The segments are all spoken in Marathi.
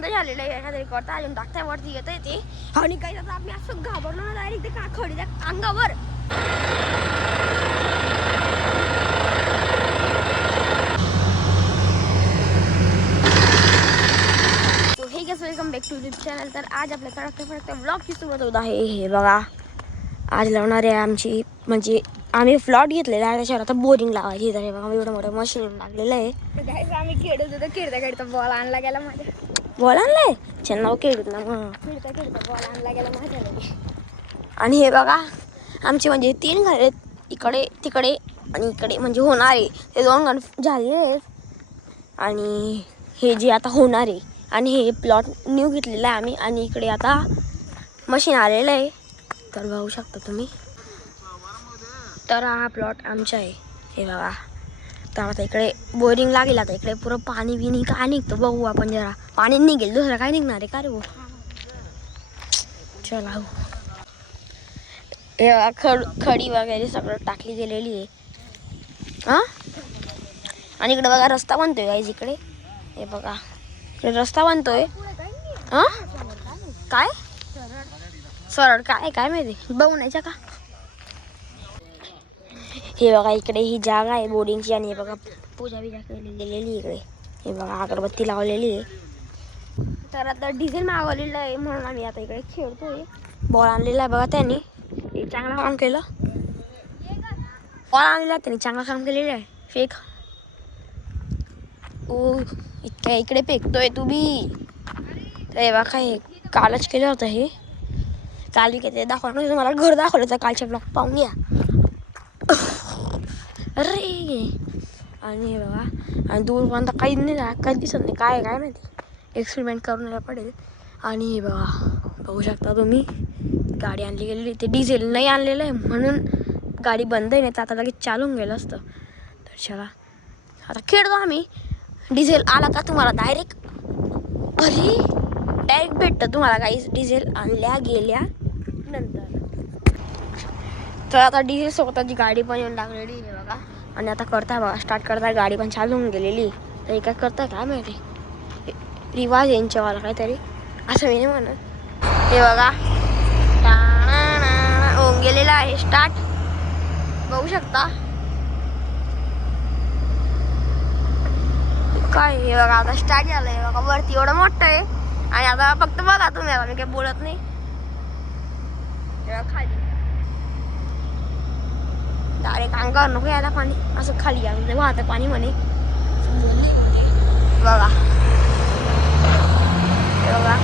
बंद झालेलं आहे एखाद्या करता अजून टाकता वरती येत ते आणि काही आता आम्ही असं घाबरलो ना डायरेक्ट ते का खडी त्या अंगावर welcome back to YouTube channel. तर आज आपल्या कडक व्लॉगची सुरुवात होत आहे. हे बघा आज लावणार आहे आमची म्हणजे आम्ही फ्लॉट घेतलेला आहे त्याच्यावर आता बोरिंग लावायची. तर हे बघा एवढं मोठं मशीन लागलेलं आहे. आम्ही खेळत होतो खेळता बॉल आणला गेला माझ्या. बॉल आणलाय चेन्नाव खेळत ना मग खेळता बॉल आणला गेला माझ्या लगे. आणि हे बघा आमचे म्हणजे 3 घर आहेत इकडे तिकडे आणि इकडे म्हणजे होणार आहे ते 2 घर झाले आहेत आणि हे जे आता होणार आहे आणि हे प्लॉट न्यू घेतलेला आहे आम्ही आणि इकडे आता मशीन आलेलं आहे. तर बघू शकता तुम्ही. तर हा प्लॉट आमचा आहे हे बघा. तर आता इकडे बोरिंग लागेल. आता इकडे पुरं पाणी बिनी काय निघतं बघू आपण. जरा पाणी निघेल दुसरं काय निघणार आहे का रे भाऊ. चला हे खडी वगैरे सगळं टाकली गेलेली आहे हां. आणि इकडे बघा रस्ता बनतोय गाईज. इकडे हे बघा इकडे रस्ता बनतोय हां. काय सरळ काय काय माहिती बघण्याच्या का. हे बघा इकडे ही जागा आहे बोरिंगची आणि हे बघा पूजा बिजा केली गेलेली इकडे. हे बघा अगरबत्ती लावलेली आहे. तर आता डिझेल मागवलेलं आहे म्हणून आम्ही आता इकडे खेळतोय. बॉल आणलेला आहे बघा त्यांनी. हे चांगलं काम केलं. बॉल आणलेला त्यांनी चांगलं काम केलेलं आहे. फेक ओ इतक्या इकडे फेकतोय तुम्ही. तर हे बघा हे कालच केलं होतं. हे काल किती दाखवलं तुम्हाला घर दाखवलं तर कालच्या ब्लॉग पाहून घ्या. अरे आणि हे बघा आणि दूरपर्यंत काही नाही काही दिसत नाही काय काय माहिती. एक्सपेरिमेंट करून यायला पडेल. आणि हे बघा बघू शकता तुम्ही गाडी आणली गेलेली. ते डिझेल नाही आणलेलं आहे म्हणून गाडी बंद आहे नाही तर आता लगेच चालून गेलं असतं. तर चला आता खेळतो आम्ही. डिझेल आला का तुम्हाला डायरेक्ट भेटतं तुम्हाला काही डिझेल आणल्या गेल्या नंतर. तर आता डिझेल सोबतची गाडी पण येऊन लागलेली आहे बघा. आणि आता करताय बघा स्टार्ट करताय गाडी पण चालू होऊन गेलेली. तर हे काय करताय काय माहिती रिवाज यांच्यावाला काहीतरी असं मी नाही म्हणत. हे बघा होऊन गेलेला आहे स्टार्ट बघू शकता. काय हे बघा आता स्टार्ट झालंय बघा. वरती एवढं मोठं आहे आणि आता फक्त बघा तुम्ही. आता मी काही बोलत नाही. खाली डायरेक्ट अंगावर नको यायला पाणी असं खाली यायला वाहतं पाणी म्हणे बघा. बघा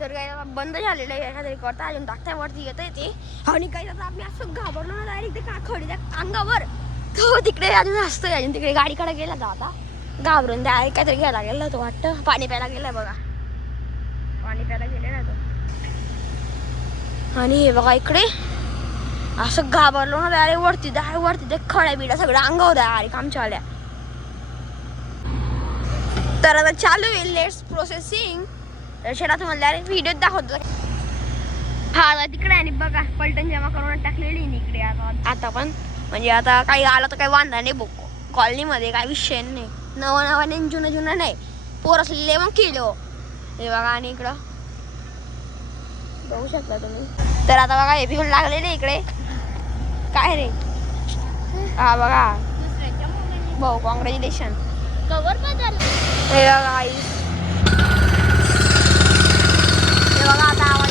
तर काही बंद झालेलं आहे एखाद्या करता अजून टाकता वरती येत ते आणि काही आता आम्ही असं घाबरलो ना डायरेक्ट ते का खडी त्या अंगावर. तो तिकडे अजून असतोय अजून तिकडे गाडीकडे गेला तर आता घाबरून डायरेक्ट काहीतरी घ्यायला गेला तो वाटतं. पाणी प्यायला गेलाय बघा. पाणी प्यायला गेले ना तो. आणि हे बघा इकडे असं घाबरलो ना डायरेक्ट वरती ते खड्या बिड्या सगळं अंगावर डायरेक्ट आमच्या आल्या. तर आता चालू आहे लेट्स प्रोसेसिंग. शेला तुम्हाला डायरेक्ट व्हिडिओ दाखवतो. हा आता तिकडे आणि बघा पलटण जमा करून टाकलेली इकडे आता पण म्हणजे आता काही आलं तर काही वांधा नाही बघ. कॉलनीमध्ये काही विषय नाही. नवाने जुनं नाही पोर असलेले मग किलो. हे बघा आणि इकडं बघू शकता तुम्ही. तर आता बघा हे पिऊन लागलेले इकडे काय रे. हा बघा भाऊ कॉंग्रॅच्युलेशन. कवर बदल हे बघा हे बघा आता आवाज.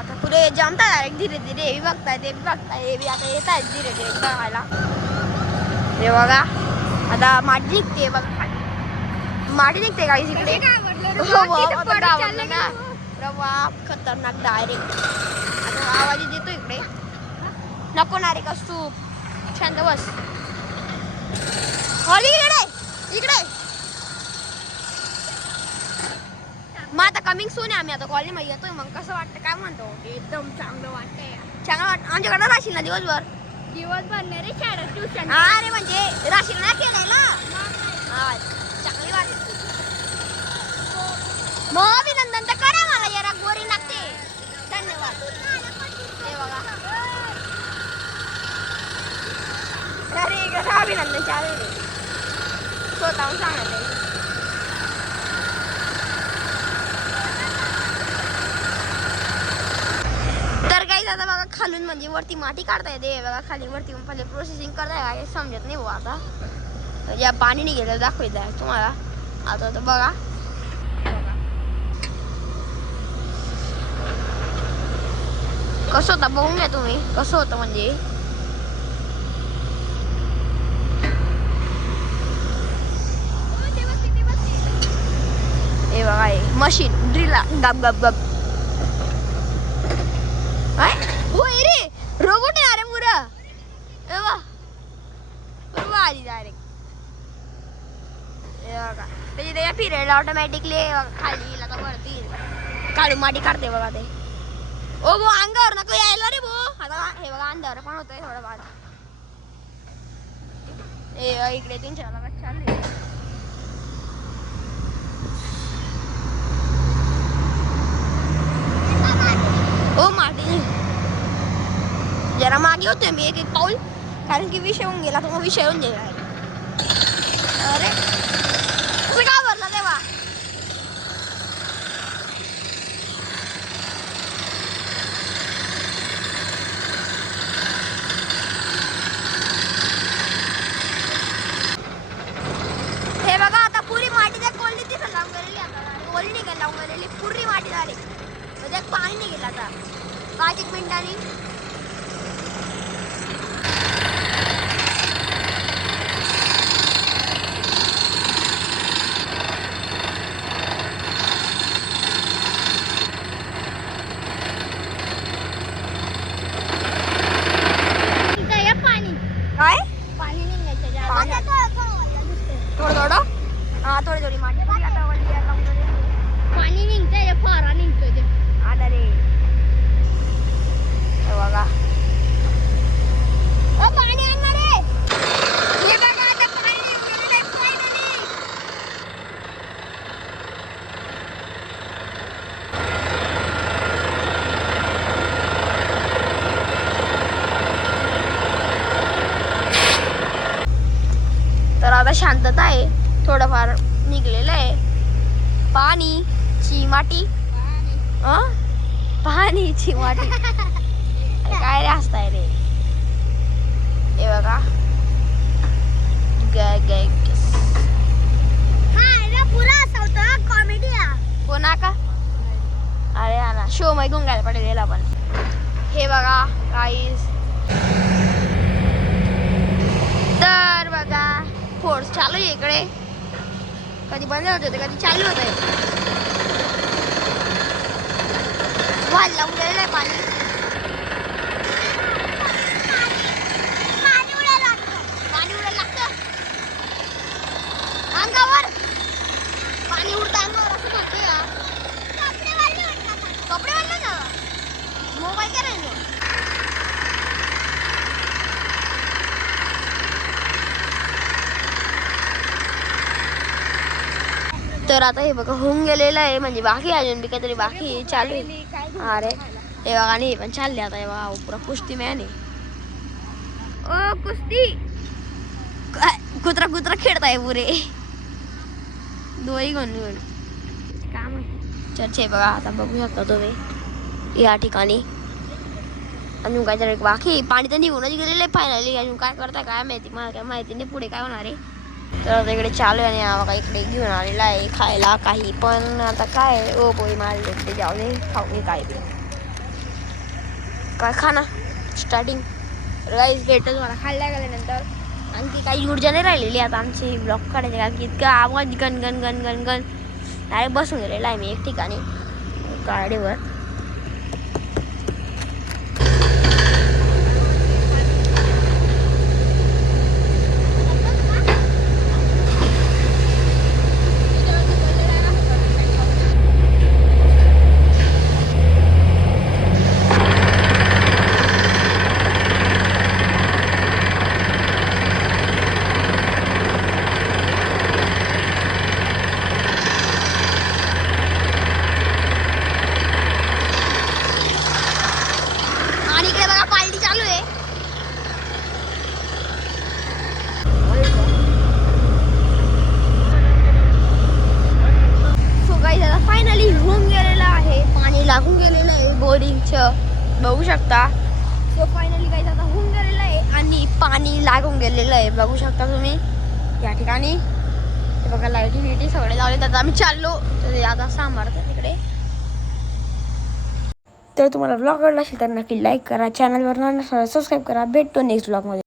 आता पुढे जामता डायरेक्ट धीरे धीरे हे बघताय ते बघताय हे बी आता येत आहेत धीरे धीरे बघायला. हे बघा आता माती निघते बघा खाली. माती निघते काही इकडे ना रवा खतरनाक डायरेक्ट. आता आवाज येतो इकडे. नको ना रे कस तू शांत बस. इकडे इकडे मग आता कमिंग सून आहे. आम्ही आता कॉलेजमध्ये येतोय. मग कसं वाटतं काय म्हणतो? एकदम चांगलं वाटतंय. चांगलं वाटतं. आमच्याकडे राशील ना दिवसभर नाही शाळा ट्युशन. अरे म्हणजे राशील ना केलंय ना. हा चांगली वाटते. मग अभिनंदन तर करा मला जरा गोरी लागते. धन्यवाद. हे बघा अरे अभिनंदन चालेल स्वतःहून सांगायचं. तर काही आता बघा खालून म्हणजे वरती माती काढता येते बघा. खाली वरती पहिले प्रोसेसिंग करताय काय समजत नाही बुवा. आता ज्या पाणी निघेलं दाखवायचं आहे तुम्हाला. आता तर बघा कसं होतं बघून घ्या तुम्ही कसं होतं म्हणजे. हे बघा हे मशीन ड्रिला गप गप गप. काय होय रे रोबोट आहे अरे पुरा. पूर्व आली डायरेक्ट. हे बघा त्याची त्याच्या फिरायला ऑटोमॅटिकली खाली आता वरती काढून माती काढते बघा ते. ओ भो अंगावर नको यायला रे भो. आता हे बघा अंधावर पण होतंय थोडं बाद. हे इकडे 300 चालले. ओ माती जरा मागे होते मी एक पाऊल कारण की विषय होऊन गेला. तर मग विषय होऊन गेला. अरे तुम्ही का भरला तेव्हा? हे बघा आता पुरी माती त्या कोल्डी तिथं लावून गेलेली. आता कोल्डी निघायला लावून गेलेली पुरी माती झाली. म्हणजे पाणी निघेल आता 5-1 मिनिटांनी. काय पाणी निघायचं थोडं थोडं हा थोडी थोडी माती आता पाणी निघतंय फारा निघतोय. आला रे. हे बघा पाणी आणणार रे. हे बघा आता पाणी निघालेलं आहे फायनली. तर आता शांतता आहे. थोडंफार निघलेलं आहे पाणीची माती. पाणीची माती काय रे हसताय रे. हे बघा कॉमेडी कोणा का अरे हा ना शो मध्ये घेऊन गायला पडेल याला पण. हे बघा गाईस तर बघा फोर्स चालू आहे इकडे. कधी बंद होत होते कधी चालू होत आहे. वाल लावून गेलेलं आहे पाणी. पाणी उडायला लागतं अंगावर. पाणी उडतं अंगावर असं वाटतं का? कपडे वाढले ना मोबाईल करायला. तर आता हे बघा होऊन गेलेलं आहे म्हणजे बाकी अजून बी काहीतरी बाकी चालू आहे. अरे हे बघा नाही पण चालले आता. हे बघा पुरा कुस्ती मॅन आहे. ओ कुस्ती कुत्रा कुत्रा खेळताय पुरे दोही घेऊन घेऊन काम चर्चे बघा. आता बघू शकता तुम्ही या ठिकाणी अजून काहीतरी बाकी. पाणी तर निघूनच गेलेलं आहे फायनली. अजून काय करताय काय माहिती मला काय माहिती नाही पुढे काय होणार आहे. तर आता इकडे चालू आहे आणि बघा इकडे घेऊन आलेला आहे खायला काही पण. आता काय ओ पोळी मारली ते जाऊ दे खाऊ मी काय बी. काय खाना स्टार्टिंग राईस भेटत मला खाल्ल्या गेल्यानंतर आणखी काही ऊर्जा नाही राहिलेली आता आमची ब्लॉग काढायचे का की इतका आवाज गण गण गण गण गण डायरेक्ट बसून गेलेला आहे मी एक ठिकाणी गाडीवर. आणि इकडे बघा पार्टी चालू आहे. सो गाईस आता फायनली होऊन गेलेलं आहे. पाणी लागून गेलेलं आहे बोरिंगचं बघू शकता. सो फायनली गाईस आता होऊन गेलेलं आहे आणि पाणी लागून गेलेलं आहे बघू शकता तुम्ही या ठिकाणी. ते बघा लाईटी बिटी सगळे लावले. आता आम्ही चाललो तर आता सांभाळतात तिकडे. तर तुम्हाला ब्लॉग आवडला असेल तर नक्की लाईक करा. चॅनलवर सबस्क्राईब करा. भेटतो नेक्स्ट ब्लॉगमध्ये.